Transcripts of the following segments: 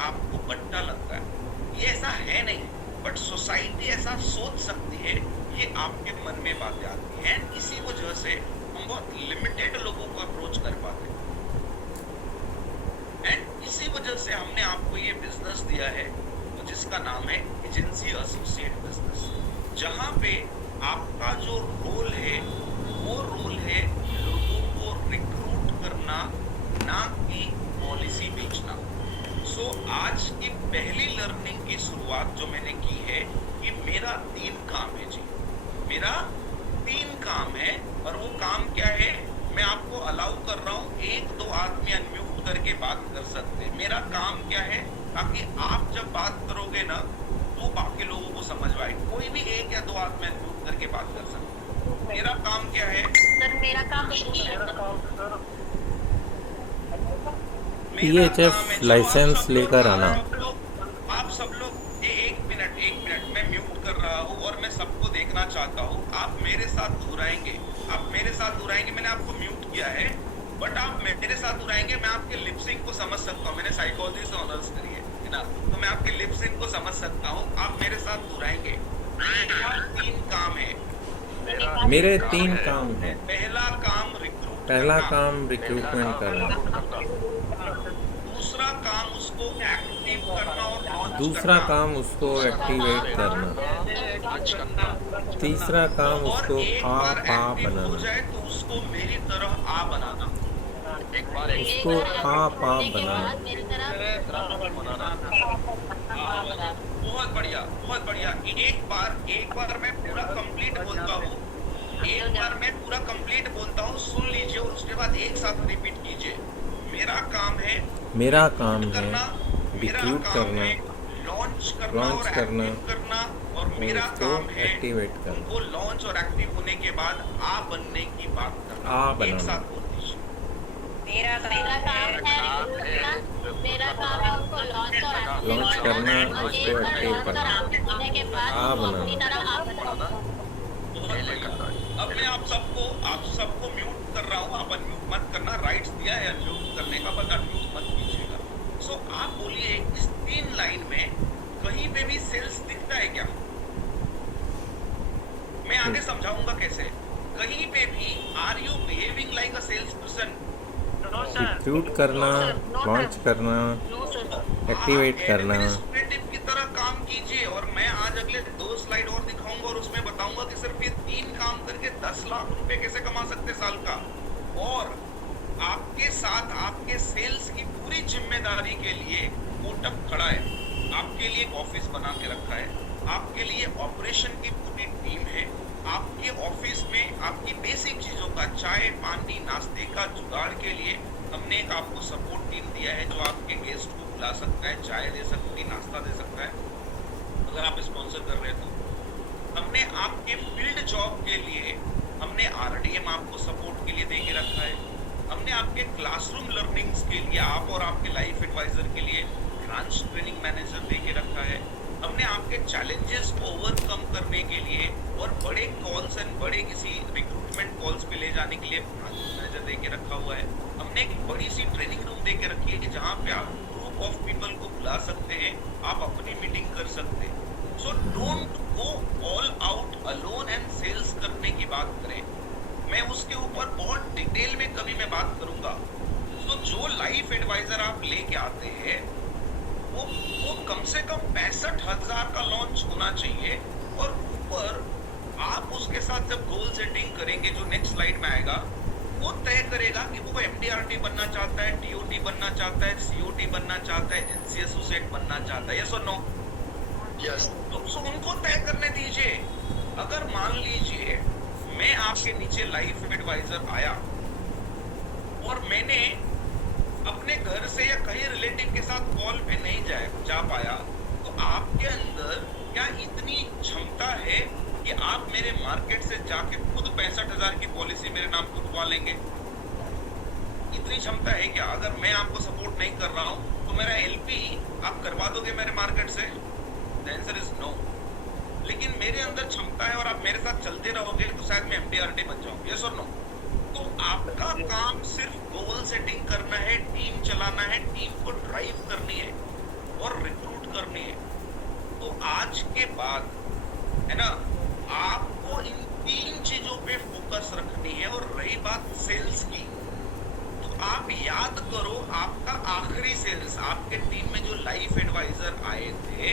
आपको बट्टा लगता है। ये ऐसा है नहीं, बट सोसाइटी ऐसा सोच सकती है, ये आपके मन में बातें आती हैं। इसी वजह से हम बहुत लिमिटेड लोगों को अप्रोच कर पाते हैं, एंड इसी वजह से हमने आपको ये बिजनेस दिया है जिसका नाम है एजेंसी एसोसिएट बिजनेस, जहां पे आपका जो रोल है वो रोल है लोगों को रिक्रूट करना, ना कि पॉलिसी बेचना। सो आज की पहली लर्निंग की शुरुआत जो मैंने की है कि मेरा 3 काम है जी, मेरा 3 काम है। और वो काम क्या है, मैं आपको अलाउ कर रहा हूँ 1-2 आदमी अनम्यूट करके बात कर सकते हैं। मेरा काम क्या है, ताकि आप जब बात करोगे ना तो बाकी लोगों को समझ आए। कोई भी 1 या 2 आदमी अनम्यूट करके बात कर सकते हैं। मेरा काम क्या है सर, मेरा काम PHF लाइसेंस लेकर आना। आप सब लोग एक मिनट मैं म्यूट कर रहा हूँ और मैं सबको देखना चाहता हूँ। आप मेरे साथ दोहराएंगे, मैंने आपको म्यूट किया है, बट आप मेरे साथ दोहराएंगे। मैं आपके लिप सिंक को समझ सकता हूँ, मैंने साइकोलॉजी से ऑनर्स करी है ना, तो मैं आपके लिप सिंक को समझ सकता हूँ। आप मेरे साथ दोहराएंगे। 3 काम है, मेरे 3 काम है। पहला काम रिक्रूटमेंट करना, दूसरा काम उसको एक्टिव करना और लॉन्च दूसरा काम उसको एक्टिवेट करना, तीसरा काम उसको आ बनाना, हो जाए तो उसको मेरी तरह आ बनाना। उसको आ बनाना। बहुत बढ़िया। एक बार मैं पूरा कंप्लीट बोलता हूँ, सुन लीजिए और उसके बाद एक साथ रिपीट कीजिए। मेरा काम है रिक्रूट करना, लॉन्च लॉन्च करना और मेरा काम है एक्टिवेट करना, उनको लॉन्च और एक्टिव होने के बाद आ बनने की बात करना। आ एक बनाना। साथ बोल दीजिए। मेरा काम है उसको लॉन्च करना, उसको एक्टिव करना, आ बनाना। अब मैं आप सबको म्यूट कर रहा हूँ। आप अनम्यूट मत करना, राइट्स दिया है अनम्यूट करने का, बट अनम्यूट मत कीजिएगा। सो आप बोलिए, इस 3 लाइन में कहीं पे भी सेल्स दिखता है क्या? मैं आगे समझाऊंगा कैसे। कहीं पे भी are you behaving like a sales person? Recruit करना, लॉन्च करना, एक्टिवेट करना। एडमिनिस्ट्रेटिव की तरह काम कीजिए। और मैं आज अगले 2 स्लाइड और दिखाऊंगा और उसमें बताऊंगा कि सिर्फ ये 3 काम करके 10 लाख रुपए कैसे कमा सकते साल का। और आपके साथ आपके सेल्स की पूरी जिम्मेदारी के लिए कोटक खड़ा है, आपके लिए ऑफिस बना के रखा है, आपके लिए ऑपरेशन की पूरी टीम है। आपके ऑफिस में आपकी बेसिक चीजों का, चाय पानी नाश्ते का जुगाड़ के लिए हमने एक आपको सपोर्ट टीम दिया है, जो आपके गेस्ट को बुला सकता है, चाय दे सकती है, नाश्ता दे सकता है, अगर आप स्पॉन्सर कर रहे हैं तो। हमने आपके फील्ड जॉब के लिए हमने RDM आपको सपोर्ट के लिए दे के रखा है। हमने आपके क्लासरूम लर्निंग्स के लिए, आप और आपके लाइफ एडवाइजर के लिए ब्रांच ट्रेनिंग मैनेजर दे के रखा है। हमने आपके चैलेंजेस को ओवरकम करने के लिए और बड़े कॉल्स एंड बड़े किसी रिक्रूटमेंट कॉल्स पे ले जाने के लिए ब्रांच मैनेजर दे के रखा हुआ है। हमने एक बड़ी सी ट्रेनिंग रूम दे के रखी है कि जहाँ पे आप ग्रुप ऑफ पीपल को बुला सकते हैं, आप अपनी मीटिंग कर सकते हैं। So don't go all out alone and sales करने की बात करें। मैं उसके ऊपर बहुत डिटेल में कभी मैं बात करूंगा। तो जो लाइफ एडवाइजर आप लेके आते हैं वो कम से कम 65,000 का लॉन्च होना चाहिए। और ऊपर आप उसके साथ जब गोल सेटिंग करेंगे, जो नेक्स्ट स्लाइड में आएगा, वो तय करेगा कि वो MDRT बनना चाहता है, TOT बनना चाहता है, COT बनना चाहता है, एजेंसी एसोसिएट बनना चाहता है, यस और नो? यस। तो उनको तय करने दीजिए। अगर मान लीजिए मैं आपके नीचे लाइफ एडवाइजर आया और मैंने अपने घर से या कहीं रिलेटिव के साथ कॉल पे नहीं जा पाया, तो आपके अंदर क्या इतनी क्षमता है कि आप मेरे मार्केट से जाके खुद 65,000 की पॉलिसी मेरे नाम खुदवा लेंगे? इतनी क्षमता है क्या? अगर मैं आपको सपोर्ट नहीं कर रहा हूँ तो मेरा LP आप करवा दोगे मेरे मार्केट से? The answer is no. लेकिन मेरे अंदर क्षमता है और आप मेरे साथ चलते रहोगे तो शायद मैं MDRT बन जाऊँ, यस और नो? तो आपका काम सिर्फ गोल सेटिंग करना है, टीम चलाना है, टीम को ड्राइव करनी है। और रिक्रूट करनी है। तो आज के बाद है ना, आपको इन 3 चीजों पे फोकस रखनी है। और रही बात सेल्स की, तो आप याद करो आपका आखिरी सेल्स, आपके टीम में जो लाइफ एडवाइजर आए थे,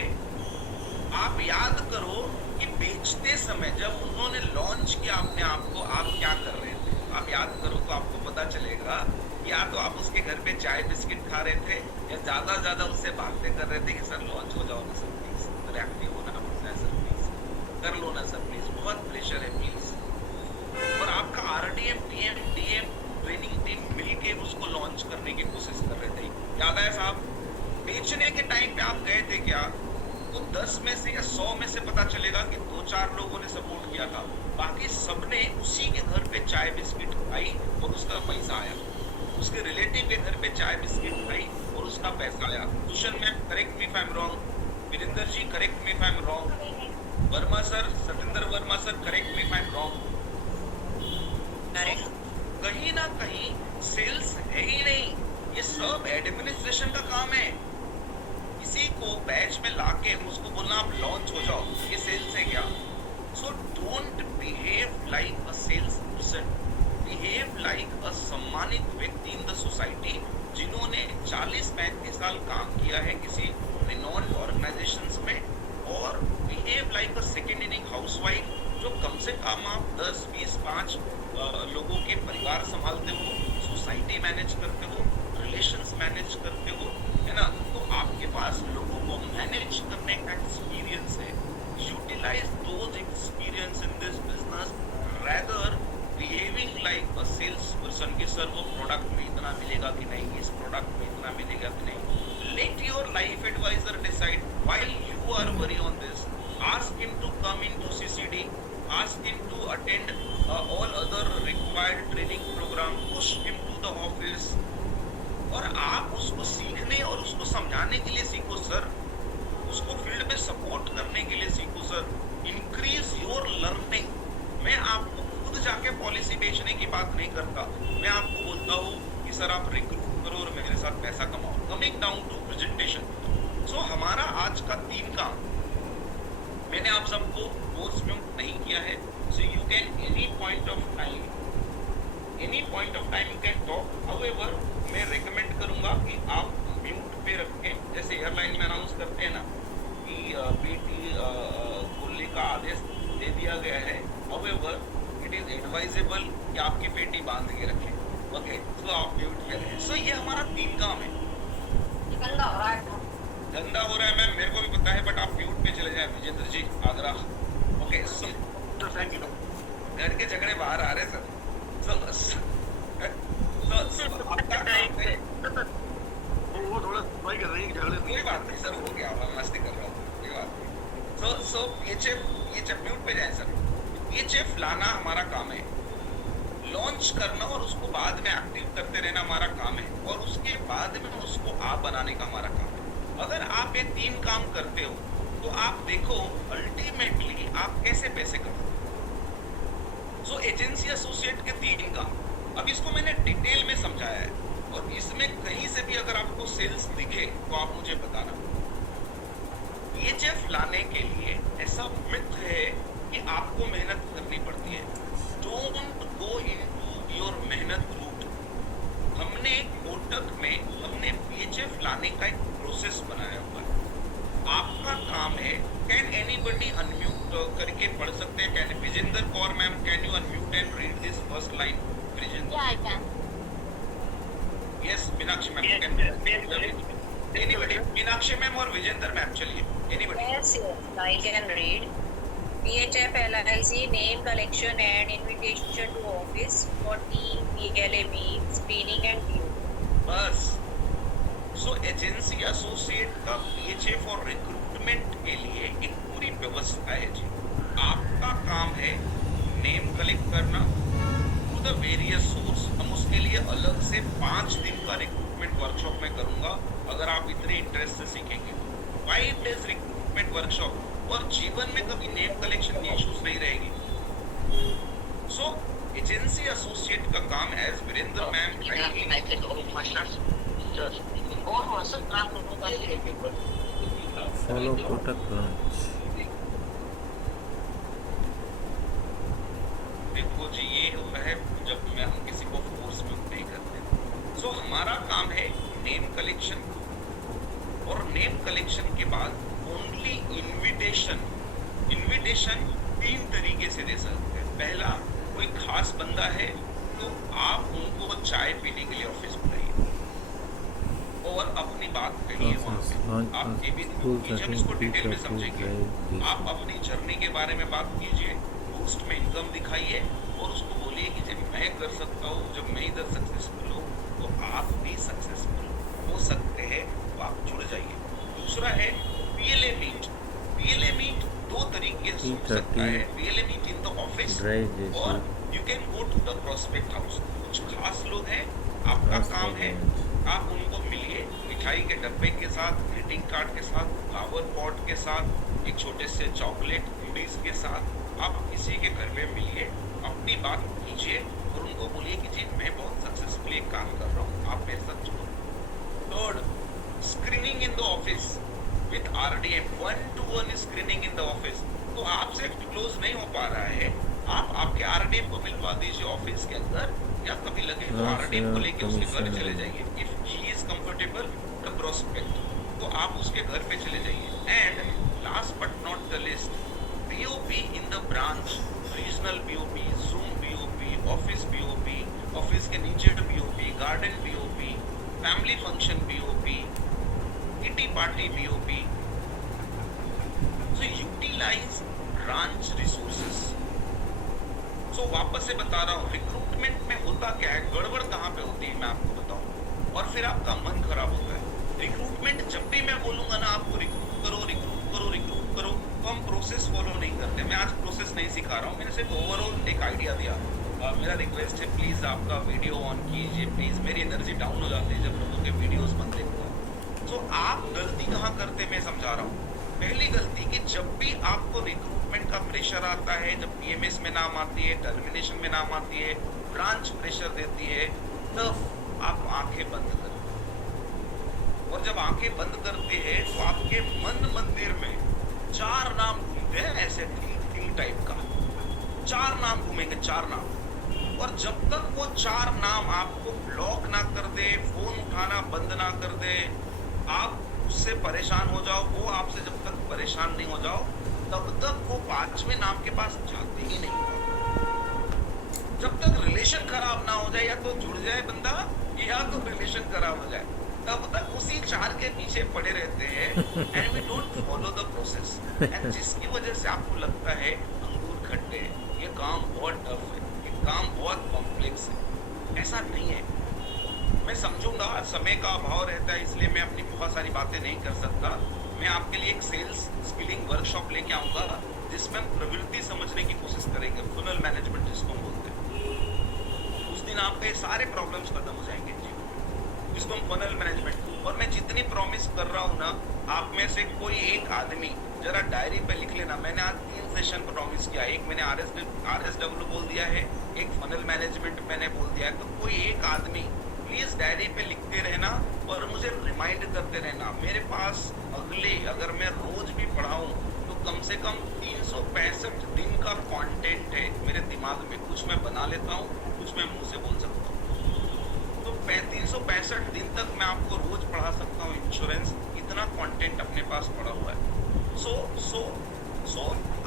आप याद करो कि बेचते समय जब उन्होंने लॉन्च किया अपने आप को, आप क्या कर रहे थे? आप याद करो तो आपको पता चलेगा। या तो आप उसके घर पे चाय बिस्किट खा रहे थे, या ज्यादा उससे बातें कर रहे थे कि सर लॉन्च हो जाओ ना सर प्लीज, सर एक्टिव होना पड़ता है सर प्लीज, कर लो ना सर प्लीज, बहुत प्रेशर है प्लीज। और आपका RDM, TM, DM, training team मिलके उसको लॉन्च करने की कोशिश कर रहे थे। याद है साहब? बेचने के टाइम पे आप गए थे क्या? तो 10 में से या 100 में से पता चलेगा कि 2-4 लोगों ने सपोर्ट किया था, बाकी सबने उसी के घर पे चाय बिस्किट खाई और उसका पैसा आया। उसके रिलेटिव के घर पे चाय बिस्किट खाई और उसका पैसा आया। Bhushan ma'am correct me if I am wrong, Virendra ji correct me if I am wrong, Verma sir, Satendra Verma sir correct me if I am wrong. कहीं ना कहीं सेल्स है ही नहीं, ये सब एडमिनिस्ट्रेशन का काम है। किसी को बैच में लाके उसको बोलना आप लॉन्च हो जाओ, ये सेल्स है क्या? So don't behave like a sales person, behave like a सम्मानित व्यक्ति इन द सोसाइटी जिन्होंने 40-35 साल काम किया है किसी रिनॉन्ड ऑर्गेनाइजेशंस में। और behave like a second inning housewife जो कम से कम आप 10, 20, 5 लोगों के परिवार संभालते हो, सोसाइटी मैनेज करते हो, रिलेशंस मैनेज करते हो, है ना? तो आपके पास लोगों को मैनेज करने का एक्सपीरियंस है। Utilize those experience in this business rather behaving like a sales person कि सर वो प्रोडक्ट में इतना मिलेगा कि नहीं, इस प्रोडक्ट में इतना मिलेगा कि नहीं। Let your life advisor decide while you are worry on this. Ask him to come into CCD, ask him to attend all other required training program, push him to the office। और आप उसको सीखने और उसको समझाने के लिए सीखो सर, उसको फील्ड में सपोर्ट करने के लिए सीखो सर। Increase your learning. मैं आपको खुद जाके पॉलिसी बेचने की बात नहीं करता, मैं आपको बोलता हूँ कि सर आप रिक्रूट करो और मेरे साथ पैसा कमाओ। कमिंग डाउन टू प्रेजेंटेशन, सो हमारा आज का 3 काम, मैंने आप सबको कोर्स म्यूट नहीं किया है, so you can any point of time you can talk. However मैं रेकमेंड करूंगा कि आप म्यूट पे रखें। जैसे एयरलाइन में अनाउंस करते हैं ना कि पेटी खोलने का आदेश दे दिया गया है, हाउएवर इट इज एडवाइजेबल कि आपकी पेटी बांध के रखें। ओके, सो आप म्यूट पे रहें। सो ये हमारा 3 काम है। गंदा हो रहा है मैम, मेरे को भी पता है, बट आप म्यूट पे चले जाएं Vijendra ji, Agra. Okay, so thank you. घर के झगड़े बाहर आ रहे सर। आपका काम है, वो थोड़ा सफाई कर रही है, झगड़े कोई बात नहीं सर, हो गया, मैं मस्ती कर रहा हूँ, कोई बात नहीं। सो पीएचएफ म्यूट पे जाए सर। पीएचएफ लाना हमारा काम है, लॉन्च करना और उसको बाद में एक्टिव करते रहना हमारा काम है, और उसके बाद में उसको आप बनाने का हमारा काम है। अगर आप ये 3 काम करते हो तो आप देखो अल्टीमेटली आप कैसे पैसे कमाओ। सो एजेंसी एसोसिएट के 3 काम, अब इसको मैंने डिटेल में समझाया है, और इसमें कहीं से भी अगर आपको सेल्स दिखे तो आप मुझे बताना। पीएचएफ लाने के लिए ऐसा मिथ है कि आपको मेहनत करनी पड़ती है। डोंट गो इनटू योर मेहनत रूट। हमने कोटक में हमने पीएचएफ लाने का एक प्रोसेस बनाया हुआ है। आपका काम है, कैन एनीबडी अनम्यूट करके पढ़ सकते हैं? Can Vijendra Kaur ma'am, can you unmute and read this first line? Vijendra, Yeah, I can. Yes, Meenakshi ma'am can, anybody, Meenakshi ma'am और विजेंद्र मैम, चलिए anybody. Yes, I can read. PHF LIC name collection and invitation to office for team, PLME, screening and view. बस। सो agency associate का PHF और recruitment के लिए एक पूरी व्यवस्था है जी। आपका काम है नेम कलेक्ट करना थ्रू द वेरियस सोर्स। हम उसके लिए अलग से 5 दिन का रिक्रूटमेंट वर्कशॉप में करूंगा, अगर आप इतने इंटरेस्ट से सीखेंगे। 5 डेज रिक्रूटमेंट वर्कशॉप, और जीवन में कभी नेम कलेक्शन की इश्यूज नहीं रहेगी। सो एजेंसी एसोसिएट का काम as Virendra ma'am follow Kotak launch. देखो जी, ये होता है जब हम किसी को फोर्स में नहीं करते। सो हमारा काम है नेम कलेक्शन, और नेम कलेक्शन के बाद ओनली इनविटेशन 3 तरीके से दे सकते हैं। पहला, कोई खास बंदा है तो आप उनको चाय पीने के लिए ऑफिस बुलाइए और अपनी बात कहिए वहाँ पे। आप ये भी जब इसको डिटेल में समझेंगे, आप अपनी जर्नी के बारे में बात कीजिए, पोस्ट में इनकम दिखाइए और उसको बोलिए कि जब मैं कर सकता हूँ, जब मैं इधर सक्सेसफुल हूँ तो आप भी सक्सेसफुल हो सकते हैं, तो आप जुड़ जाइए। दूसरा है PLA मीट। PLA मीट 2 तरीके से हो सकता है। PLA meet in the office और you can go to the prospect house. कुछ खास लोग हैं, आपका काम है आप उनको मिलिए मिठाई के डब्बे के साथ, ग्रीटिंग कार्ड के साथ, फ्लावर पॉट के साथ, एक छोटे से चॉकलेट गुडीज के साथ आप किसी के घर में मिलिए, अपनी बात कीजिए और उनको बोलिए कि जी मैं बहुत सक्सेसफुली एक काम कर रहा हूँ, आप मेरे साथ जुड़ो। Third, screening in the office with RDM, 1-to-1 screening in the office. तो आपसे क्लोज नहीं हो पा रहा है, आप आपके RDM को मिलवा दीजिए ऑफिस के अंदर, या कभी लगे तो RDM को लेके उसके घर चले जाइए। If he is comfortable the prospect, तो आप उसके घर पे चले जाइए। And last but not the list, BOP in the branch, regional BOP, Zoom BOP, office BOP, office के नीचे BOP, garden BOP, family function BOP, kitty party BOP। So utilize branch resources। So वापस से बता रहा हूँ, recruitment में होता क्या है, गड़बड़ कहाँ पे होती है मैं आपको बताऊँ, और फिर आपका मन खराब होता है। रिक्रूटमेंट जब भी मैं बोलूँगा ना आपको रिक्रूट करो, तो हम प्रोसेस फॉलो नहीं करते। मैं आज प्रोसेस नहीं सिखा रहा हूँ, मैंने सिर्फ ओवरऑल एक आइडिया दिया। मेरा रिक्वेस्ट है प्लीज़ आपका वीडियो ऑन कीजिए प्लीज़, मेरी एनर्जी डाउन हो जाती है जब लोगों के वीडियोस बंद देखता हूँ। तो आप गलती कहाँ करते मैं समझा रहा हूँ। पहली गलती कि जब भी आपको रिक्रूटमेंट का प्रेशर आता है, जब PMS में नाम आती है, टर्मिनेशन में नाम आती है, ब्रांच प्रेशर देती है, तब आप आंखें बंद करते हैं। और जब आंखें बंद करते हैं तो आपके मन मंदिर में 4 नाम घूमते हैं, ऐसे थिंग टाइप का 4 नाम घूमेंगे, 4 नाम। और जब तक वो 4 नाम आपको ब्लॉक ना कर दे, फोन उठाना बंद ना कर दे, आप उससे परेशान हो जाओ, वो आपसे जब तक परेशान नहीं हो जाओ, तब तक वो 5वें नाम के पास जाते ही नहीं। जब तक रिलेशन खराब ना हो जाए, या तो जुड़ जाए बंदा या तो रिलेशन खराब हो जाए, तब तक उसी 4 के पीछे पड़े रहते हैं and we don't follow the process. And जिसकी वजह से आपको लगता है अंगूर खट्टे, ये काम बहुत टफ है, ये काम बहुत कॉम्प्लेक्स है। ऐसा नहीं है। मैं समझूंगा समय का अभाव रहता है, इसलिए मैं अपनी बहुत सारी बातें नहीं कर सकता। मैं आपके लिए एक सेल्स स्किलिंग वर्कशॉप लेके आऊँगा जिसमें हम प्रवृत्ति समझने की कोशिश करेंगे, फनल मैनेजमेंट जिसको हम बोलते हैं। उस दिन आपके सारे प्रॉब्लम्स खत्म हो जाएंगे जी, जिसको हम फनल मैनेजमेंट। और मैं जितनी प्रॉमिस कर रहा हूँ ना, आप में से कोई एक आदमी जरा डायरी पे लिख लेना। मैंने आज 3 सेशन प्रॉमिस किया, एक मैंने RSW बोल दिया है, एक फनल मैनेजमेंट मैंने बोल दिया है। तो कोई एक आदमी प्लीज डायरी पे लिखते रहना और मुझे रिमाइंड करते रहना। मेरे पास अगर मैं रोज भी पढ़ाऊँ तो कम से कम 365 दिन का कंटेंट है मेरे दिमाग में। कुछ मैं बना लेता हूँ, कुछ मैं मुंह से बोल सकता हूँ। तो 365 दिन तक मैं आपको रोज पढ़ा सकता हूँ इंश्योरेंस, इतना कंटेंट अपने पास पड़ा हुआ है। सो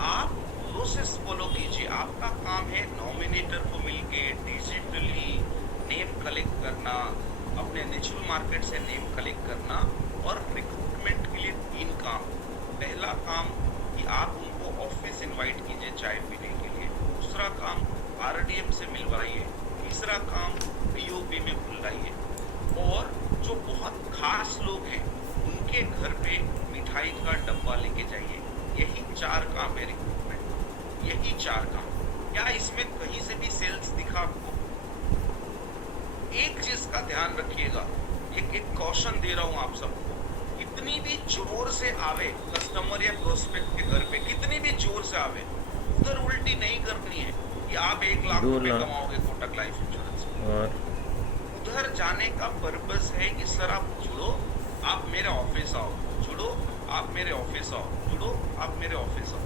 आप प्रोसेस फॉलो कीजिए। आपका काम है नॉमिनेटर को मिलके डिजिटली नेम कलेक्ट करना, अपने नेचुरल मार्केट से नेम कलेक्ट करना, और रिक्रूटमेंट के लिए 3 काम। पहला काम कि आप उनको ऑफिस इनवाइट कीजिए चाय पीने के लिए। दूसरा काम RDM से मिलवाइए। तीसरा काम BOP में बुलाइए। और जो बहुत खास लोग हैं उनके घर पे मिठाई का डब्बा लेके जाइए। यही 4 काम है रिक्रूटमेंट, यही 4 काम। क्या इसमें कहीं से भी सेल्स दिखा आपको? एक चीज का ध्यान रखिएगा, एक कॉशन दे रहा हूं आप सबको, कितनी भी जोर से आवे कस्टमर या प्रोस्पेक्ट के घर पे, कितनी भी जोर से आवे, उधर उल्टी नहीं करनी है कि आप 1 लाख रुपए कमाओगे कोटक लाइफ इंश्योरेंस में। उधर जाने का पर्पस है कि सर आप जुड़ो, आप मेरे ऑफिस आओ, जुड़ो, आप मेरे ऑफिस आओ, जुड़ो, आप मेरे ऑफिस आओ।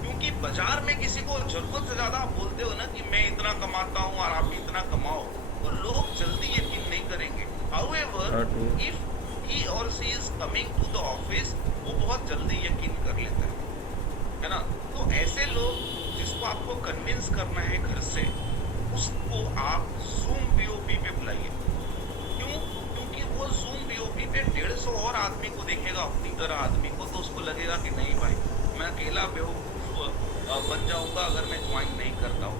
क्योंकि बाजार में किसी को जरूरत से ज्यादा आप बोलते हो ना कि मैं इतना कमाता हूँ और आप भी इतना कमाओ, तो लोग जल्दी यकीन नहीं करेंगे। However, if he or she is coming to the office, वो बहुत जल्दी यकीन कर लेता है ना। तो ऐसे लोग जिसको आपको कन्विंस करना है घर से, उसको आप Zoom BOP पे बुलाइए। क्यों? क्योंकि वो Zoom BOP पे 150 और आदमी को देखेगा, अपनी तरह आदमी को, तो उसको लगेगा कि नहीं भाई, मैं अकेला बेवकूफ बन जाऊंगा अगर मैं ज्वाइन नहीं करता हूँ।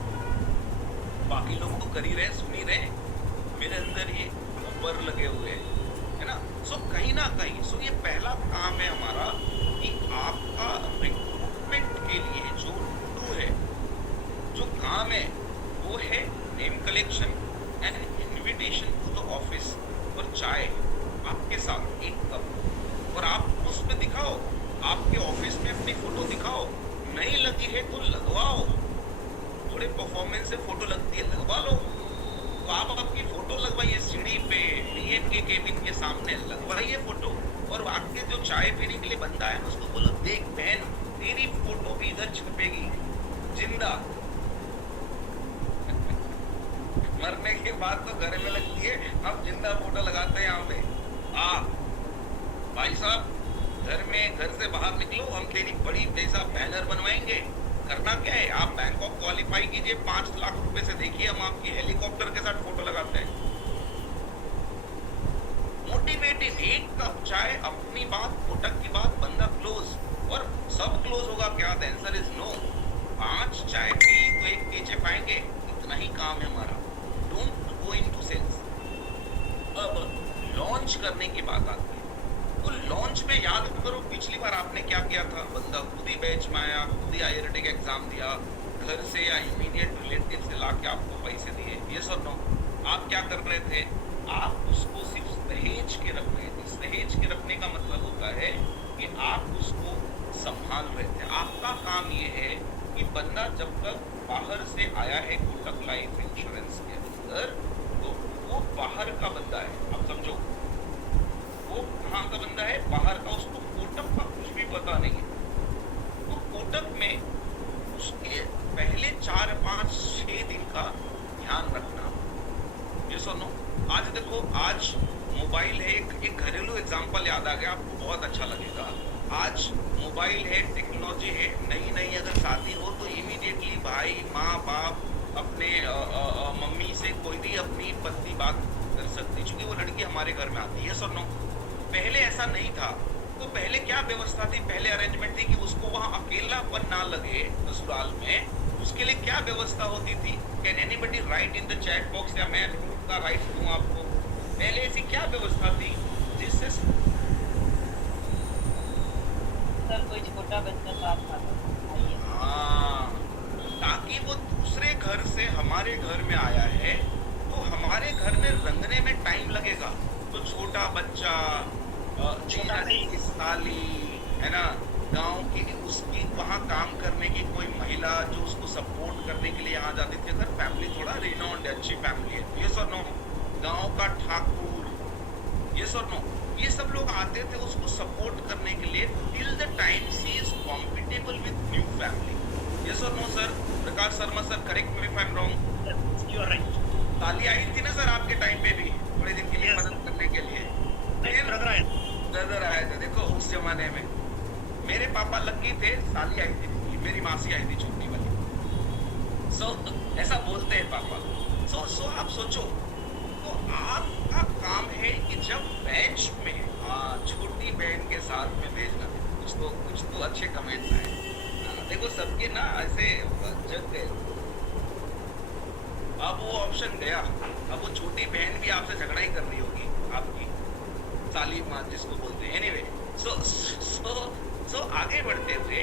बाकी लोग तो कर ही रहे, सुन ही रहे, मेरे अंदर ये ऊपर लगे हुए हैं, है ना। सो कहीं ना कहीं ये पहला काम है हमारा कि आपका रिक्रूटमेंट के लिए जो टू है, जो काम है, वो है name collection and invitation to the office. और चाय आपके साथ 1 कप, और आप उसमें दिखाओ, आपके ऑफिस में अपनी फोटो दिखाओ, नहीं लगी है तो लगवाओ, थोड़े परफॉर्मेंस से फोटो लगती है, लगवा लो। तो आप अपनी फोटो लगवाइए सीढ़ी पे, बीएन के केबिन के सामने लगवाइए फोटो, और आपके जो चाय पीने के लिए बंदा है उसको बोलो, देख बहन, तेरी फोटो भी इधर छपेगी जिंदा। मरने के बाद तो घर में लगती है, हम जिंदा फोटो लगाते हैं यहाँ पे। भाई साहब, घर से बाहर निकलो, हम तेरी बड़ी जैसा बैनर बनवाएंगे। करना क्या है, आप बैंकॉक क्वालिफाई कीजिए, 5 लाख रुपए से देखिए, हम आपकी हेलीकॉप्टर के साथ फोटो लगाते हैं। मोटिवेटिव, 1 कप चाय, अपनी बात, कोटक की बात, बंदा क्लोज। और सब क्लोज होगा क्या? The answer is no. 5 चाय पी तो 1 पीछे पाएंगे, इतना ही काम है हमारा। Don't go into sales. अब लॉन्च करने की बात आती है, तो लॉन्च में याद करो पिछली बार आपने क्या किया था। बंदा खुद ही बैच में आया, खुद ही आईआईटी का एग्जाम दिया, घर से या इमीडिएट रिलेटिव से लाके आपको पैसे दिए, यस और नो। आप क्या कर रहे थे? आप उसको सिर्फ सहेज के रख रहे थे। सहेज के रखने का मतलब होता है कि आप उसको संभाल रहे थे। आपका काम ये है कि बंदा जब तक बाहर से आया है कोटक लाइफ इंश्योरेंस के अंदर, तो वो बाहर का बंदा है। आप समझो, वो कहाँ का बंदा है? बाहर का। उसको कोटक का कुछ भी पता नहीं है। तो कोटक में उसके पहले 4, 5, 6 दिन का ध्यान रखना, ये सुनो। आज देखो, आज मोबाइल है, एक घरेलू एग्जांपल याद आ गया, आपको बहुत अच्छा लगेगा। आज मोबाइल है, टेक्नोलॉजी है, नई अगर शादी हो तो इमीडिएटली भाई, माँ बाप, अपने मम्मी से कोई भी अपनी पत्नी बात कर सकती, क्योंकि वो लड़की हमारे घर में आती है, सुनो। पहले ऐसा नहीं था। तो पहले क्या व्यवस्था थी? पहले अरेंजमेंट थी कि उसको वहाँ अकेलापन ना लगे ससुराल में। उसके लिए क्या व्यवस्था होती थी? Can anybody right in the chat box, या मैं का राइट दूँ आपको? पहले ऐसी क्या व्यवस्था थी जिससे सर कोई छोटा बच्चा साथ आता, ताकि वो दूसरे घर से हमारे घर में आया है तो हमारे घर में रंगने में टाइम लगेगा। तो छोटा बच्चा, साली, है ना, गांव की, उसकी वहाँ काम करने की कोई महिला जो उसको सपोर्ट करने के लिए यहाँ जाती थी। अगर फैमिली थोड़ा रिनोन्ड अच्छी फैमिली है, ये सर नो, गांव का ठाकुर, ये सर नो, ये सब लोग आते थे उसको सपोर्ट करने के लिए till the time she is compatible with new family. ये sir no sir? Prakash Sharma sir, correct me if I am wrong. You are right. ताली आई थी ना सर आपके टाइम पे भी, थोड़े दिन के लिए मदद करने के लिए? ब्रदर आए थे। देखो उस जमाने में मेरे पापा लकी थे, साली आई थी, मेरी मासी आई थी छोटी वाली। सो ऐसा बोलते हैं पापा। सो आप सोचो, तो आपका काम है कि जब बेंच में छोटी बहन के साथ में भेजना, कुछ तो अच्छे कमेंट्स आए। देखो सबके ना ऐसे जग गए। अब वो ऑप्शन गया, अब वो छोटी बहन भी आपसे झगड़ा ही कर रही होगी, आपकी साली माँ जिसको बोलते हैं। एनीवे, सो आगे बढ़ते हुए,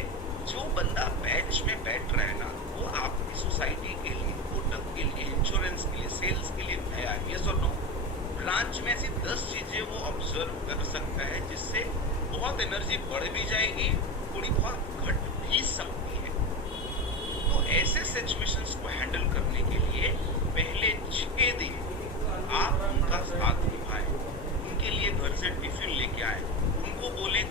जो बंदा बैच में बैठ रहा है ना, वो आपकी सोसाइटी के लिए, कोटक के लिए, इंश्योरेंस के लिए, सेल्स के लिए नया है। ये सुनो, ब्रांच में ऐसी 10 चीजें वो ऑब्जर्व कर सकता है जिससे बहुत एनर्जी बढ़ भी जाएगी, थोड़ी बहुत घट भी सकती है। तो ऐसे सिचुएशंस को हैंडल करने के लिए पहले 6 दिन आप उनका साथ निभाएं, उनके लिए घर से टिफिन लेके आए, उनको बोले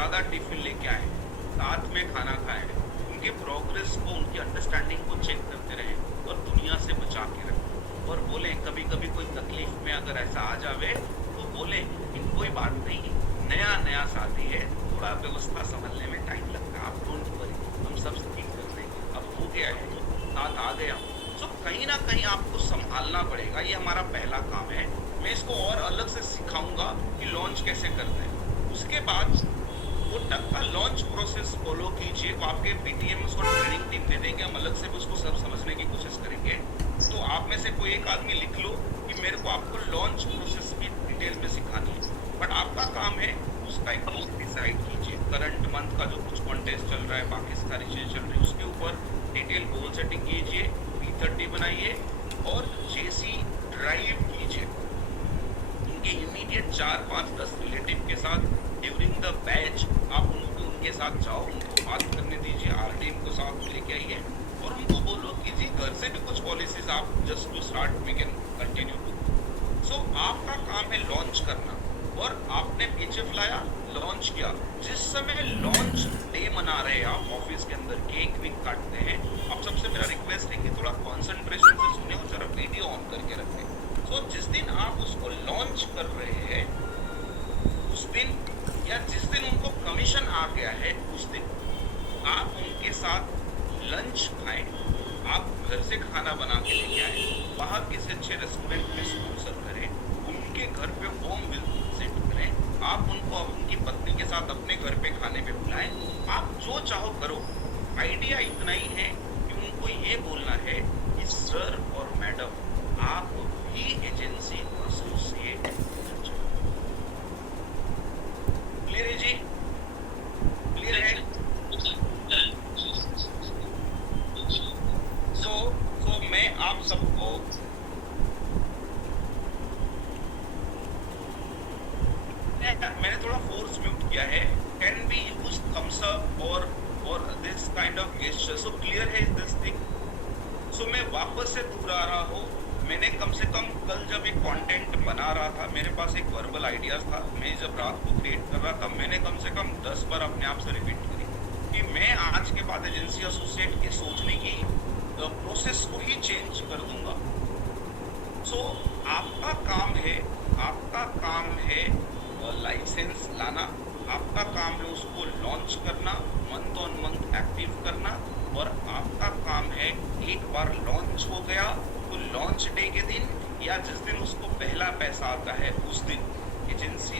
ज़्यादा टिफिन लेके आए, साथ में खाना खाएं, उनके प्रोग्रेस को, उनकी अंडरस्टैंडिंग को चेक करते रहें और दुनिया से बचा के रखें। और बोलें कभी कभी कोई तकलीफ में अगर ऐसा आ जावे तो बोलें कि कोई बात नहीं, नया नया साथी है, थोड़ा व्यवस्था संभलने में टाइम लगता है, आप डोंट वरी, हम सब ठीक कर देंगे, अब हो गया है, साथ आ गया। तो कहीं ना कहीं आपको संभालना पड़ेगा, ये हमारा पहला काम है। मैं इसको और अलग से सिखाऊंगा कि लॉन्च कैसे करते हैं। उसके बाद वो तक का लॉन्च प्रोसेस फॉलो कीजिए। वो आपके पीटीएम को ट्रेनिंग टीम दे देंगे, हम अलग से भी उसको सब समझने की कोशिश करेंगे। तो आप में से कोई एक आदमी लिख लो कि मेरे को आपको लॉन्च प्रोसेस भी डिटेल में सिखानी है, बट आपका काम है उसका एक गोल डिसाइड कीजिए। करंट मंथ का जो कुछ कॉन्टेस्ट चल रहा है, बाकी सारी चीज़ें चल रही है, उसके ऊपर डिटेल गोल सेटिंग कीजिए, P30 बनाइए और जेसी ड्राइव कीजिए। उनके इमीडिएट 4, 5, 10 रिलेटिव के साथ ड्यूरिंग द बैच आप उनके साथ जाओ, उनको बात करने दीजिए, आरटीएम को साथ लेके आइए और उनको बोलो कि जी घर से भी कुछ पॉलिसीज आप just to start we can continue to. So आपका काम है लॉन्च करना और आपने पीछे लाया, लॉन्च किया। जिस समय लॉन्च डे मना रहे हैं आप ऑफिस के अंदर, केक विक काटते हैं, आप सबसे मेरा रिक्वेस्ट है कि थोड़ा कॉन्सेंट्रेशन से सुने और जरा वीडियो ऑन करके रखें। तो जिस दिन आप उसको लॉन्च कर रहे हैं उस दिन या जिस दिन उनको कमीशन आ गया है उस दिन आप उनके साथ लंच खाएं, आप घर से खाना बना के लेके आए, बाहर किसी अच्छे रेस्टोरेंट में स्पॉन्सर करें, उनके घर पे होम विजिट करें, आप उनको उनकी पत्नी के साथ अपने घर पे खाने पे बुलाएं, आप जो चाहो करो। आइडिया इतना ही है कि उनको ये बोलना है कि सर और मैडम आप भी एजेंसी को एसोसिएट होना चाहिए। क्लियर है जी? क्लियर है? सो मैं आप सबको मैंने थोड़ा फोर्स म्यूट किया है, can be use thumbs up और this kind of gesture. So clear है दिस थिंग? सो मैं वापस से दोहरा रहा हूँ, मैंने कम से कम कल जब एक कंटेंट बना रहा था, मेरे पास एक वर्बल आइडियाज था, मैं जब रात को क्रिएट कर रहा था, मैंने कम से कम 10 बार अपने आप से रिपीट करी कि मैं आज के बाद एजेंसी एसोसिएट के सोचने की प्रोसेस को ही चेंज कर दूंगा। सो आपका काम है लाइसेंस लाना, आपका काम है उसको लॉन्च करना, मंथ ऑन मंथ एक्टिव करना, और आपका काम है एक बार लॉन्च हो गया तो लॉन्च डे के दिन या जिस दिन उसको पहला पैसा आता है उस दिन एजेंसी